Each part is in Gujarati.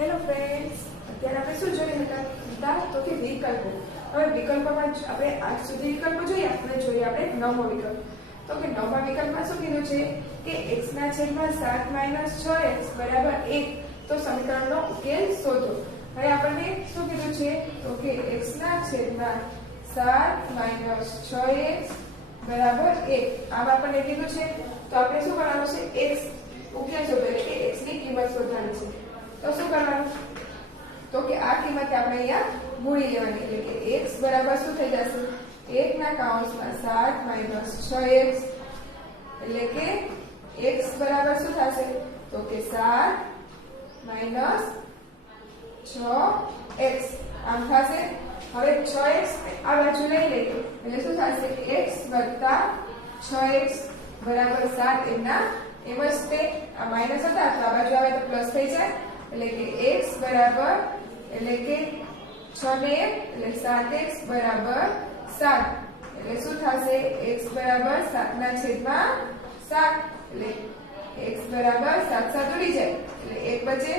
હેલો ફ્રેન્ડ્સ, અત્યારે આપણે શું જોઈ હતા તો કે વિકલ્પો. હવે વિકલ્પોમાં આપણે આજ સુધી વિકલ્પો જોઈએ. આપણે નવમો વિકલ્પ. તો કે નવમા વિકલ્પમાં શું કીધું છે કે x ના છેદમાં 7 - 6x બરાબર 1. તો સમીકરણનો ઉકેલ શોધો. હવે આપણને શું કીધું છે તો કે x ના છેદમાં 7 - 6x બરાબર 1. આમ આપણને કીધું છે તો આપણે શું કરવાનું છે, x ઉકેલ શોધો એટલે કે x ની કિંમત શોધવાની છે. તો શું કરવાનું તો કે આ કિંમત આપણે અહીંયા મૂળી લેવાની એટલે કે x બરાબર શું થઈ જશે 1 ના કૌંસમાં 7 - 6x એટલે કે x બરાબર શું થશે તો કે 7 - 6x આમ થશે. હવે 6x આ બાજુ લઈ લઈએ એટલે શું થશે x + 6x બરાબર 7. એમ જ તે આ માઈનસ હતા તો આ બાજુ આવે તો પ્લસ થઈ જાય એટલે કે x બરાબર એટલે કે 6 ને 1 એટલે 7x બરાબર 7. એટલે શું થશે x બરાબર 7 ના છેદમાં 7 એટલે x બરાબર 7 7 ઉડી જાય એટલે 1 બચે.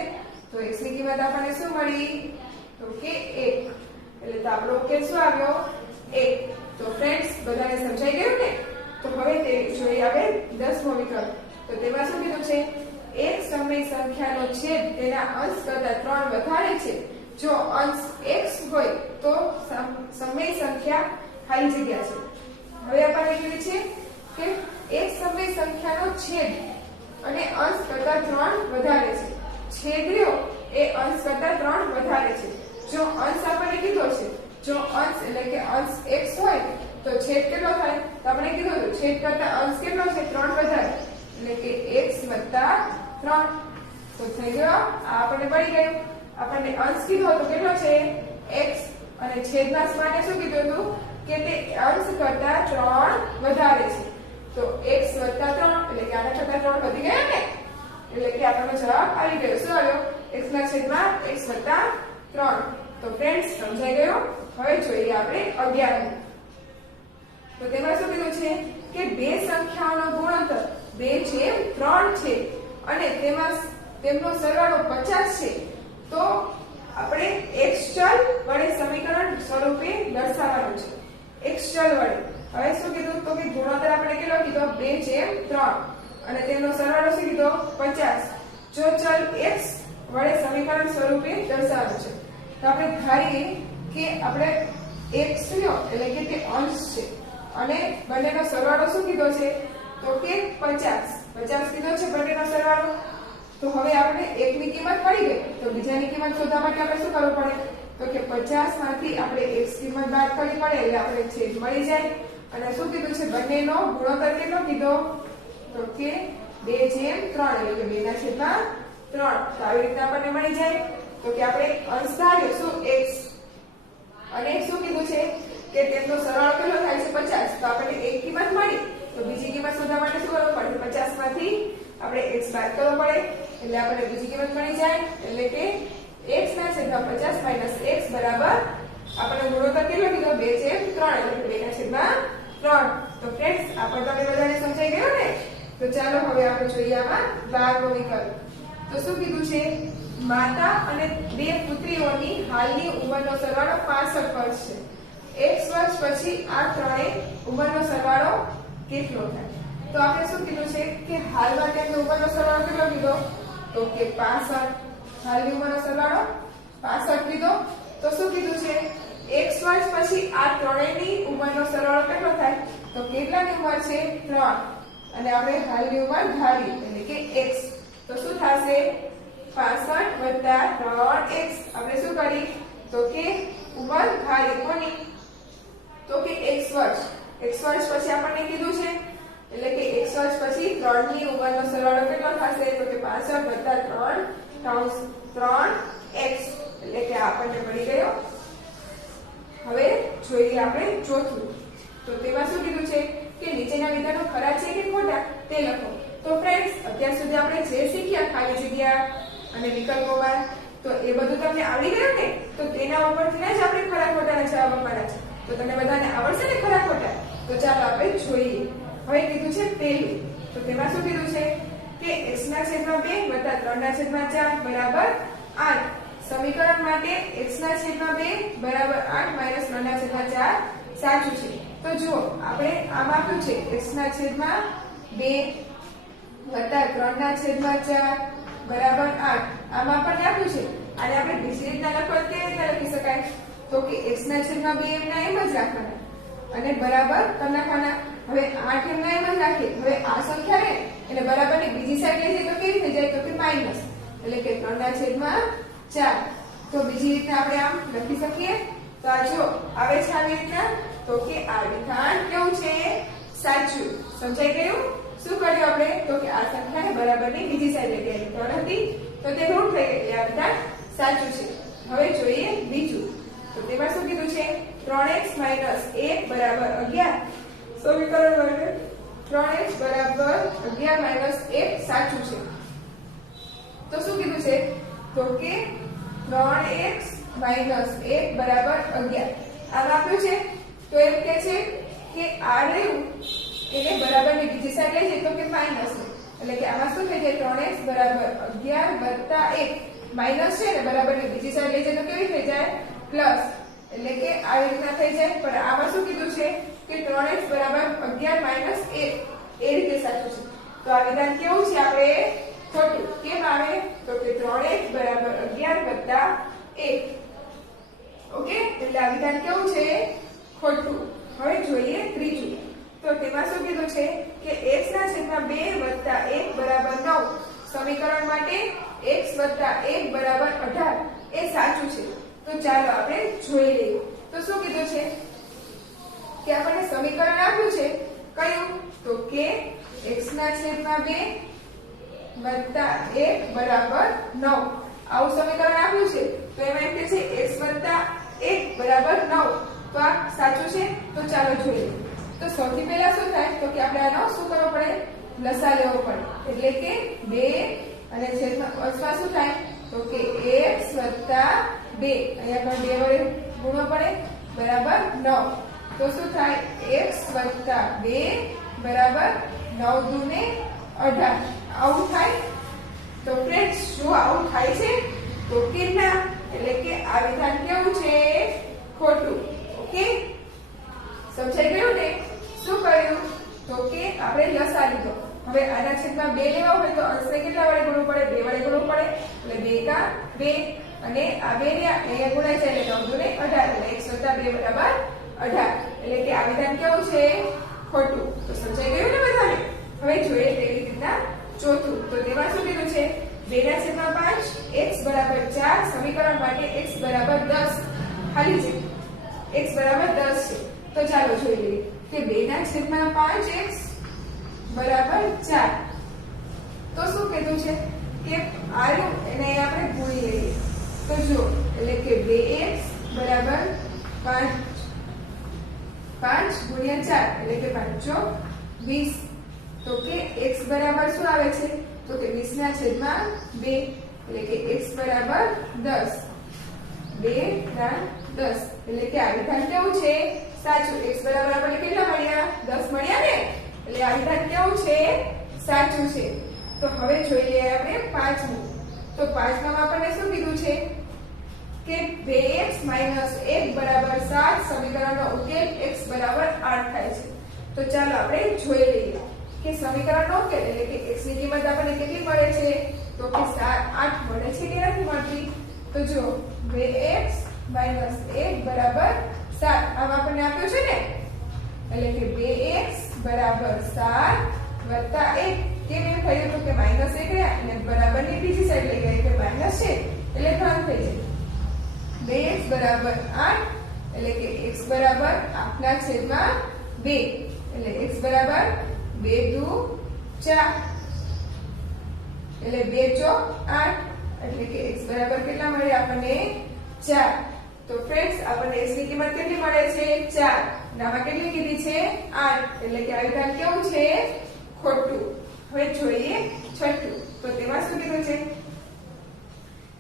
તો x ની કિંમત આપણને શું મળી તો કે 1. એટલે તો આપણો ઉકેલ શું આવ્યો 1. તો ફ્રેન્ડ્સ બધાને સમજાઈ ગયું ને? તો હવે તે જોઈએ આપણે 10મો વિકલ્પ. તો તેમાં શું કીધું છે એક સમય સંખ્યાનો છેદ તેના અંશ કરતા 3 વધારે છે. જો અંશ x હોય તો સમય સંખ્યા ખાલી જગ્યા છે. હવે આપણે કીધું છે કે એક સમય સંખ્યાનો છેદ અને અંશ કરતા 3 વધારે છે. છેદ રહ્યો એ અંશ કરતા 3 વધારે છે. જો અંશ આપણને કીધો છે, જો અંશ એટલે કે અંશ x હોય તો છેદ કેટલો થાય તો આપણે કીધું હતું છેદ કરતા અંશ કેટલો છે 3 વધારે એટલે કે x + 3. તો થઈ ગયો આ આપણને મળી ગયું. આપણને અંશ કીધો તો કેટલો છે x અને છેદમાં માટે શું કીધું હતું કે તે અંશ કરતા 3 વધારે છે. તો x + 3 એટલે કે આના કરતા 3 વધી ગયા ને એટલે કે આપણનો જવાબ આવી ગયો. શું આવ્યો x ના છેદમાં x + 3. તો ફ્રેન્ડ્સ સમજાઈ ગયો. હવે જોઈએ આપણે 11મો. તો તેમાં શું કીધું છે કે બે સંખ્યાઓનો ગુણોત્તર 2/3 છે અને તેમનો સરવાળો 50 છે. તો આપણે x ચલ વડે સમીકરણ સ્વરૂપે દર્શાવવાનું છે. x ચલ વડે. હવે શું કીધું તો કે ગુણોત્તર આપણે કેટલો કીધો 2/3 અને તેમનો સરવાળો શું કીધો 50. જો ચલ x વડે સમીકરણ સ્વરૂપે દર્શાવવાનું છે તો આપણે ધારીએ કે આપણે x લ્યો એટલે કે તે અંશ છે અને બંનેનો સરવાળો શું કીધો છે તો કે 50 કીધો છે બંનેનો સરવાળો. તો હવે આપણે 1 ની કિંમત મળી ગઈ તો બીજાની કિંમત શોધવા માટે આપણે શું કરવું પડે તો કે 50 માંથી આપણે x કિંમત બાદ કરવી પડે એટલે આપણે છેદ મળી જાય. અને શું કીધું છે બંનેનો ગુણોત્તર કેટલો કીધો તો કે 2/3 એટલે કે 2/3. તો આવી રીતે આપણને મળી જાય. તો કે આપણે અંશ ધાર્યો શું x અને શું કીધું છે કે તેમનો સરવાળો કેટલો થાય છે 50. તો આપણને એક કિંમત મળી તો બીજી કિંમત શોધવા માટે શું કરવું પડે 50 માંથી આપણે x બાદ કરવો પડે એટલે આપણને બીજી કિંમત મળી જાય એટલે કે x ના છેદમાં 50 - x બરાબર આપણને ગુણોત્તર કેટલો કીધો 2/3 એટલે કે 2/3. તો ફ્રેન્ડ્સ આપણે તમને બધાને સમજાઈ ગયો ને? તો ચાલો હવે આપણે જોઈએ આમાં 12મો વિકલ્પ. તો શું કીધું છે માતા અને બે પુત્રીઓની હાલની ઉંમરનો સરવાળો 65 વર્ષ છે. x વર્ષ પછી આ ત્રણેય ઉંમરનો સરવાળો કેટલો થાય? તો આપણે શું કીધું છે કે હાલમાં તેમની ઉંમરનો સરવાળો કેટલો કીધો તો કે 65. હાલની ઉંમરનો સરવાળો 65 કીધો. તો શું કીધું છે x વર્ષ પછી આ ત્રણેયની ઉંમરનો સરવાળો કેટલો થાય તો કેટલાની ઉંમર છે 3 અને આપણે હાલની ઉંમર ધારી એટલે કે x. તો શું થશે 65 + 3x. આપણે શું કરી તો કે ઉંમર ધારી કોની તો કે x વર્ષ. x વર્ષ પછી આપણને કીધું છે એટલે કે x વર્ષ પછી 3 ની ઉંમરનો સરવાળો કેટલો થશે તો કે 65 + 3x એટલે કે આપણને મળી ગયો. હવે જોઈએ આપણે ચોથું. તો તેમાં શું કીધું છે કે નીચેના વિધાનો ખરા છે કે ખોટા તે લખો. તો ફ્રેન્ડ્સ અત્યાર સુધી આપણે જે શીખ્યા ખાલી જગ્યા અને વિકલ્પોમાં તો એ બધું તમને આવડી ગયું ને? તો તેના ઉપરથી જ આપણે ખરા ખોટાના જવાબ આપવાના છે. તો તમને બધાને આવડશે ને ખરા ખોટા? તો ચાલો આપણે જોઈએ. હવે કીધું છે પહેલું. તો તેમાં શું કીધું છે કે x ના છેદમાં 2 + 3 ના છેદમાં 4 બરાબર 8 સમીકરણ માટે x ના છેદમાં 2 બરાબર 8 માઈનસ 9 ના છેદમાં 4 સાચું છે. તો જુઓ આપણે આમાં આપ્યું છે x ના છેદમાં 2 વત્તા 3 ના છેદમાં 4 બરાબર 8. આમાં પણ આપ્યું છે. આને આપણે બીજી રીતના લખવા કેવી રીતે લખી શકાય? તો કે x ના છેદમાં 2 એમના એમ જ રાખવાના અને બરાબર કરી નાખવાના. હવે 8 એમના એમ જ રાખીએ. હવે આ સંખ્યા ને એટલે બરાબરની બીજી સાઈડ લઈ જઈએ તો કેવી થઈ જાય? તો કે માઈનસ, એટલે કે 3 ના છેદમાં 4. તો બીજી રીતના આપણે આમ લખી શકીએ. તો આ જો આવે છે આવી રીતના. તો કે આ વિધાન કેવું છે? સાચું. સમજાઈ ગયું? શું કર્યું આપણે? તો કે આ સંખ્યાને બરાબરની બીજી સાઈડ લઈ ગયા. 3 હતી તો તે ઋણ થઈ ગઈ. આ વિધાન સાચું છે. હવે જોઈએ બીજું. તો તેમાં શું કીધું છે? 3x 1 બરાબર 11. સમીકરણ માટે 3x બરાબર 11 1 સાચું છે. તો શું કીધું છે? તો કે 3x 1 બરાબર 11. આમ આપ્યું છે. તો એમ કે છે કે આ રહ્યું એને બરાબરની બીજી સાઈડ લઈ જઈએ તો કે માઈનસ, એટલે કે આમાં શું થઈ જાય? 3x બરાબર 11 1 માઈનસ છે ને બરાબરની બીજી સાઈડ લઈ જઈએ તો કેવી થઈ જાય? પ્લસ, એટલે કે આવી રીતના થઈ જાય. પણ આમાં શું કીધું છે કે 3x બરાબર 11 1 એ રીતે સાચું છે. તો આ વિધાન કેવું છે? આપણે ખોટું. કેમ આવે? તો કે 3x બરાબર 11 1. ઓકે, એટલે આ વિધાન કેવું છે? ખોટું. હવે જોઈએ ત્રીજું. તો તેમાં શું કીધું છે કે x ના છેદમાં 2 વત્તા 1 બરાબર 9. સમીકરણ માટે x વત્તા 1 બરાબર 18 એ સાચું છે. તો ચાલો આપણે જોઈ લઈએ. તો શું કીધું છે કે આપણને સમીકરણ આપ્યું છે કયું? તો કે x ના છેદમાં 2 વત્તા 1 બરાબર 9. આવું સમીકરણ આપ્યું છે. તો એમાં એમ કે છે x વત્તા 1 બરાબર 9. તો આ સાચું છે. તો ચાલો જોઈએ. તો સૌથી પહેલા શું થાય? તો કે આપણે આનો શું કરવો પડે? લસા લેવો પડે. એટલે કે 2 અને છેદમાં અંશમાં શું થાય? તો કે x વત્તા 2 અહીંયા પણ 2 વડે ગુણવો પડે બરાબર 9. તો શું થાય? x વત્તા 2 બરાબર 9 દુને 18. આવું થાય? તો ફ્રેન્ડ્સ જો આવું થાય છે તો કે ના, એટલે કે આ વિધાન કેવું છે? ખોટું. ઓકે, સમજાઈ ગયું ને? શું કર્યું? તો કે આપણે લસા લીધો. હવે આના છેદમાં 2 લેવા હોય તો અંશને કેટલા વડે ગુણવું પડે? 2 વડે ગુણવું પડે. એટલે 2 કા 2 અને આ 2 ને અહીંયા ગુણાય છે એટલે 9 દુને 18. એટલે x વત્તા 2 બરાબર 18. એટલે કે આ વિધાન કેવું છે? ખોટું. તો સમજાઈ ગયું ને બધાને? હવે જોઈએ તેવી રીતના ચોથું. તો તેમાં શું કીધું છે? 2 ના છેદમાં 5 x બરાબર 4. સમીકરણ માટે x બરાબર 10 ખાલી છે. x બરાબર 10 છે. તો ચાલો જોઈ લઈએ કે 2 ના છેદમાં 5x બરાબર 4. તો શું કીધું છે કે આનું એને આપણે ગુણી લઈએ. તો જો એટલે કે 2x બરાબર 5 ગુણ્યા 4 એટલે કે 5 ચોક 20. તો કે x બરાબર શું આવે છે? તો કે 20 ના છેદમાં 2 એટલે કે x બરાબર 10. 2 ના 10 એટલે કે આ વિધાન કેવું છે? સાચું. x બરાબર આપણને કેટલા મળ્યા? 10 મળ્યા ને? એટલે આ વિધાન કેવું છે? સાચું છે. તો હવે જોઈ લઈએ આપણે પાંચમું. તો પાંચમામાં આપણને શું કીધું છે કે 2x 1 બરાબર 7. સમીકરણનો ઉકેલ x બરાબર 8 થાય છે. તો ચાલો આપણે જોઈ લઈએ કે સમીકરણનો ઉકેલ એટલે કે x ની કિંમત આપણને કેટલી મળે છે? તો કે 8 મળે છે કે નથી મળતી? તો જો 2x 1 બરાબર 7. આમ આપણને આપ્યું છે ને? એટલે કે 2x બરાબર 7 વત્તા 1. કેમ એમ થયું? તો કે માઈનસ 1 રહ્યા અને બરાબરની બીજી સાઈડ લઈ ગયા એટલે માઈનસ છે એટલે 3 થઈ જાય. 2x બરાબર 8 એટલે કે x બરાબર 8 ના છેદમાં 2 એટલે x બરાબર 2 દુ 4 એટલે 2 ચોક 8 એટલે કે x બરાબર કેટલા મળે આપણને? 4. તો ફ્રેન્ડ્સ આપણને x ની કિંમત કેટલી મળે છે? 4. નામાં કેટલી કીધી છે? 8. એટલે કે આ વિધાન કેવું છે? ખોટું. હવે જોઈએ છઠ્ઠું. તો તેમાં શું કીધું છે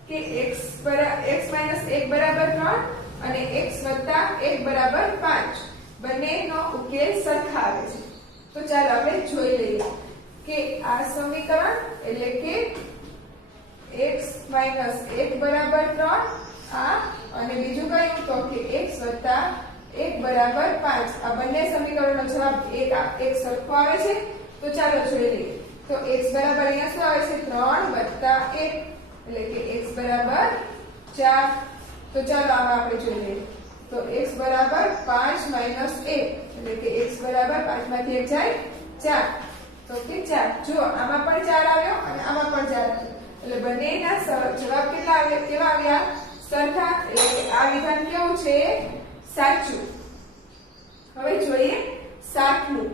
કે x 1 બરાબર 3 અને x વત્તા 1 બરાબર 5 બંનેનો ઉકેલ સરખા આવે છે. તો ચાલો આપણે જોઈ લઈએ કે આ સમીકરણ એટલે કે x માઇનસ 1 બરાબર 3 આ અને બીજું કયું તો કે x વત્તા 1 બરાબર 5 આ બંને સમીકરણનો જવાબ એક સરખો આવે છે તો ચાલો જોઈ લઈએ તો x બરાબર અહીંયા શું આવે છે 3 વત્તા 1 એટલે કે x બરાબર 4 તો ચાલો આમાં આપણે જોઈ લઈએ તો x બરાબર 5 માઇનસ 1 એટલે કે x બરાબર 5 માંથી 1 જાય 4 તો કે 4 જો આમાં પણ 4 આવ્યો અને આમાં પણ 4 આવ્યો એટલે બંનેના જવાબ કેટલા આવ્યા કેવા આવ્યા સરખા એટલે કે આ વિધાન કેવું છે સાચું હવે જોઈએ 7મું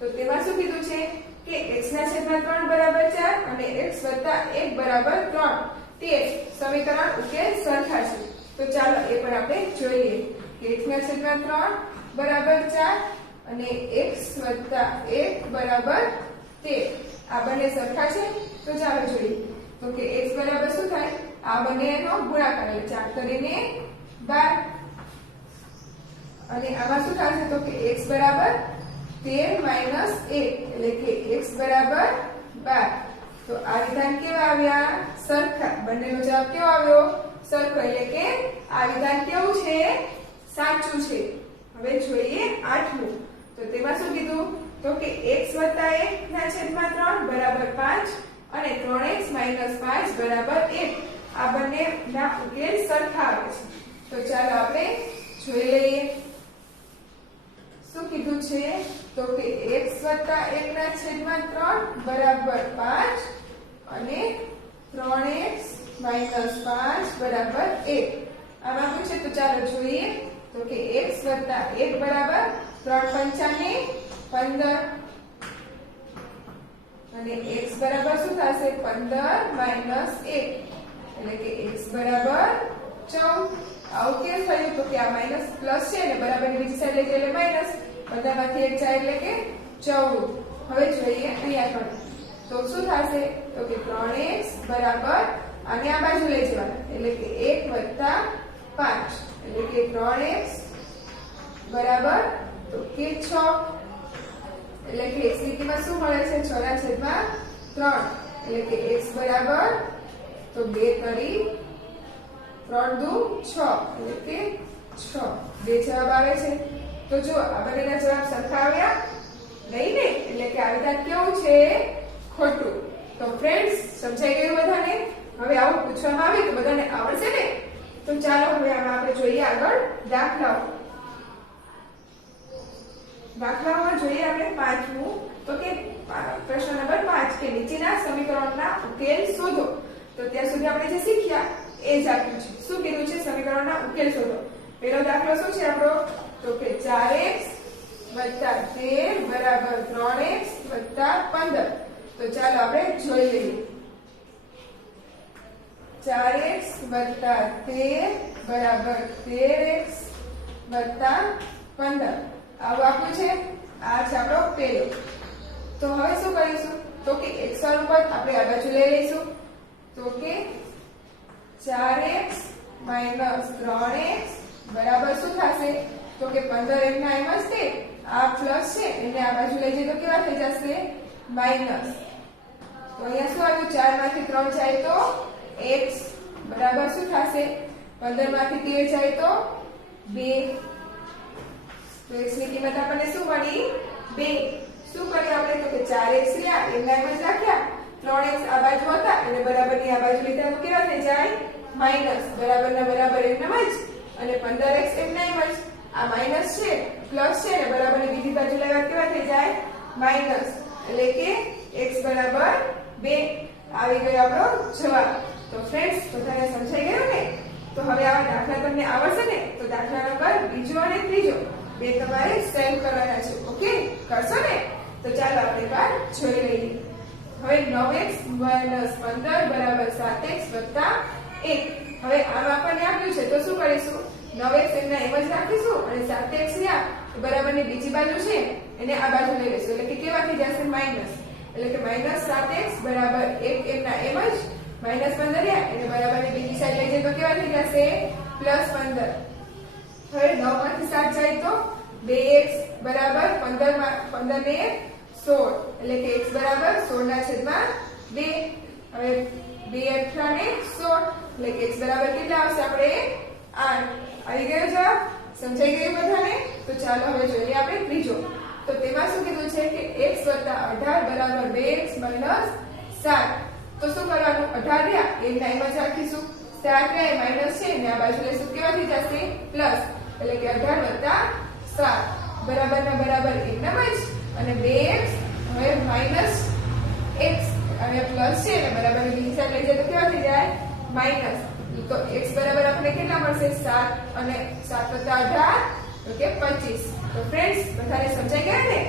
તો તેમાં શું કીધું છે કે x ના છેદમાં 3 બરાબર 4 અને x વત્તા 1 બરાબર 3 તે સમીકરણ ઉકેલ સરખા છે તો ચાલો એ પણ આપણે જોઈએ કે x ના છેદમાં 3 બરાબર 4 અને x વત્તા 1 બરાબર 13 આ બંને સરખા છે તો ચાલો જોઈએ તો કે x બરાબર શું થાય આ બંનેનો ગુણાકાર એટલે 4 કરીને 12 અને આમાં શું થશે તો કે x બરાબર 13 માઇનસ 1 એટલે કે x બરાબર 12 તો આ વિધાન કેવા આવ્યા સરખા બંનેનો જવાબ કેવો આવ્યો સરખો એટલે કે આ વિધાન કેવું છે સાચું છે હવે જોઈએ 8મું તો તેમાં શું કીધું તો કે x વત્તા 1 ના છેદમાં 3 બરાબર 5 અને 3x માઇનસ 5 બરાબર 1 આ બંનેના ઉકેલ સરખા આવે છે તો ચાલો આપણે જોઈ લઈએ શું કીધું છે તો કે x વત્તા 1 ના છેદમાં 3 બરાબર 5 અને 3x માઇનસ 5 બરાબર 1 આમાં શું છે તો ચાલો જોઈએ તો કે x વત્તા 1 બરાબર 3 પંચાને 15 અને x બરાબર શું થશે 15 માઇનસ 1 એટલે કે x બરાબર 14 આવું કેમ થયું તો કે આ માઇનસ પ્લસ છે ને બરાબરની બીજી સાઈડ લઈ એટલે માઇનસ 15 માંથી 1 જાય એટલે કે 14 હવે જોઈએ અહીંયા પણ તો શું થશે તો કે 3x બરાબર આને આ બાજુ લઈ જવાના એટલે કે 1 વત્તા 5 એટલે કે 3x બરાબર તો કે 6 એટલે કે x ની કિંમત શું મળે છે 6 ના છેદમાં 3 એટલે કે x બરાબર તો 2 કરી 3 દુ 6 એટલે કે 6 બે જવાબ આવે છે તો જો આ બંનેના જવાબ સરખા આવ્યા નહીં ને એટલે કે આ વિધાન કેવું છે ખોટું તો ફ્રેન્ડ્સ સમજાઈ ગયું બધાને હવે આવું પૂછવામાં આવે તો બધાને આવડશે ને તો ચાલો હવે આમાં આપણે જોઈએ આગળ દાખલાઓમાં જોઈએ આપણે 5મું તો કે પ્રશ્ન નંબર 5 કે નીચેના સમીકરણોના ઉકેલ શોધો તો ત્યાં સુધી આપણે જે શીખ્યા એ જ આપ્યું છે શું કીધું છે સમીકરણોના ઉકેલ શોધો પહેલો દાખલો શું છે આપણો તો કે 4x વત્તા 13 બરાબર 3x વત્તા 15 તો ચાલો આપણે જોઈ લઈએ 4x વત્તા 13 બરાબર 13x વત્તા 15 આવું આપ્યું છે આ છે આપણો પહેલો તો હવે શું કરીશું તો કે x સ્વરૂપ આપણે આ બાજુ લઈ લઈશું તો કે 4x માઇનસ 3x બરાબર શું થશે તો કે 15 એક ના એમ જ તે આ પ્લસ છે એને આ બાજુ લઈ જઈએ તો કેવા થઈ જશે માઇનસ તો અહીંયા શું આવ્યું 4 માંથી 3 જાય તો x બરાબર શું થશે 15 માંથી 13 જાય તો 2 તો x ની કિંમત આપણને શું મળી 2 શું કર્યું આપણે તો કે 4x લ્યા એમના એમ જ રાખ્યા 3x આ બાજુ હતા એટલે બરાબરની આ બાજુ લીધા તો કેવા થઈ જાય માઈનસ બરાબરના બરાબર એમના જ અને 15x એમના એમ જ આ માઈનસ છે પ્લસ છે ને બરાબરની બીજી બાજુ લેવા કેવા થઈ જાય માઈનસ એટલે કે x બરાબર 2 આવી ગયો આપણો જવાબ તો ફ્રેન્ડ્સ બધાને સમજાઈ ગયું ને તો હવે આવા દાખલા તમને આવડશે ને તો દાખલા નંબર બીજો અને ત્રીજો બે તમારે સેવ કરવાના છે ઓકે કરશો ને તો ચાલો આપણે બાર જોઈ લઈએ હવે 9x - 15 બરાબર 7x + 1 હવે આમ આપણને આપ્યું છે તો શું કરીશું 9x એમના એમ જ રાખીશું અને 7x લ્યા બરાબરની બીજી બાજુ છે એને આ બાજુ લઈ લઈશું એટલે કે કેવા થઈ જશે માઈનસ એટલે કે -7x બરાબર 1 એમના એમ જ -15 લ્યા એને બરાબરની બીજી સાઈડ લઈ જઈએ તો કેવા થઈ જશે +15 હવે 9 માંથી 7 જાય તો 2x બરાબર 15 ને 16 એટલે કે x બરાબર 16 ના છેદમાં 2 હવે 2 અઠ્ઠા ને 16 એટલે કે x બરાબર કેટલા આવશે આપણે 8 આવી ગયો જવાબ સમજાઈ ગયું બધાને તો ચાલો હવે જોઈએ આપણે ત્રીજો તો તેમાં શું કીધું છે કે x + 18 બરાબર 2x - 7 તો શું કરવાનું 18 રહ્યા એ લાઈનમાં જ રાખીશું 7 રહ્યા એ માઈનસ છે ને આ બાજુ લેશું કેવા થઈ જશે પ્લસ એટલે કે 18 + 7 બરાબર ના બરાબર એકદમ જ અને 2x હવે માઈનસ x અને પ્લસ છે ને બરાબર ની બીજી સાઈડ લઈ જાય તો કેવા થઈ જાય માઈનસ તો x બરાબર આપણે કેટલા મળશે 7 અને 7 + 18 તો કે 25 તો ફ્રેન્ડ્સ બધાને સમજાઈ ગયા ને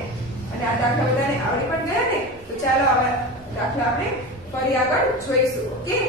અને આ દાખલા બધાને આવડી પણ ગયા ને તો ચાલો આવા દાખલા આપણે ફરી આગળ જોઈશું ઓકે